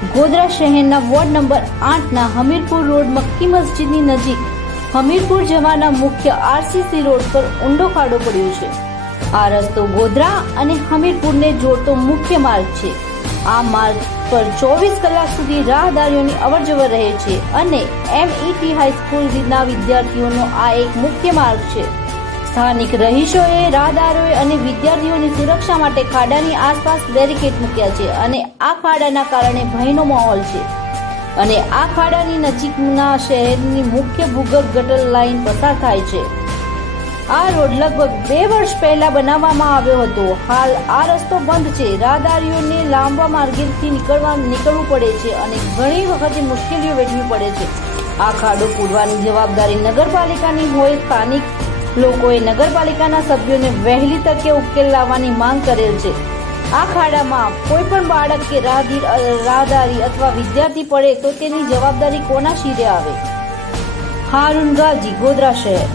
ગોધરા શહેરના ward number 8ના Hamirpur road Makki મસ્જિદની નજીક હમીરપુર જવાના મુખ્ય આરસીસી રોડ પર ઊંડો ખાડો પડ્યો છે। આ રસ્તો ગોધરા અને હમીરપુરને જોડતો મુખ્ય માર્ગ છે। આ માર્ગ પર 24 કલાક સુધી રાહદારીઓની અવરજવર રહે છે અને MET હાઈસ્કૂલના વિદ્યાર્થીઓનો આ એક મુખ્ય માર્ગ છે। સ્થાનિક રહીશોએ, રાહદારીઓએ અને વિદ્યાર્થીઓની સુરક્ષા માટે ખાડાની આસપાસ બેરિકેડ મૂક્યા છે અને આ ખાડાના કારણે ભયનો માહોલ છે અને આ ખાડાની નજીકના શહેરની મુખ્ય ભૂગર્ભ ગટર લાઇન પસાર થાય છે। આ રોડ લગભગ 2 વર્ષ પહેલા બનાવવામાં આવ્યો હતો। હાલ આ રસ્તો બંધ છે। રાહદારીઓને લાંબા માર્ગેથી નીકળવું પડે છે અને ઘણી વખતે મુશ્કેલીઓ વેઠવી પડે છે। આ ખાડો પૂરવાની જવાબદારી નગરપાલિકાની હોય। સ્થાનિક લોકોએ નગરપાલિકાના સભ્યોને વહેલી તકે ઉકેલ લાવવાની માંગ કરેલ છે। આ ખાડામાં કોઈ પણ બાળક કે રાહદારી અથવા વિદ્યાર્થી પડે તો તેની જવાબદારી કોના શિરે આવે? હારૂન ગાજી, ગોધરા શહેર।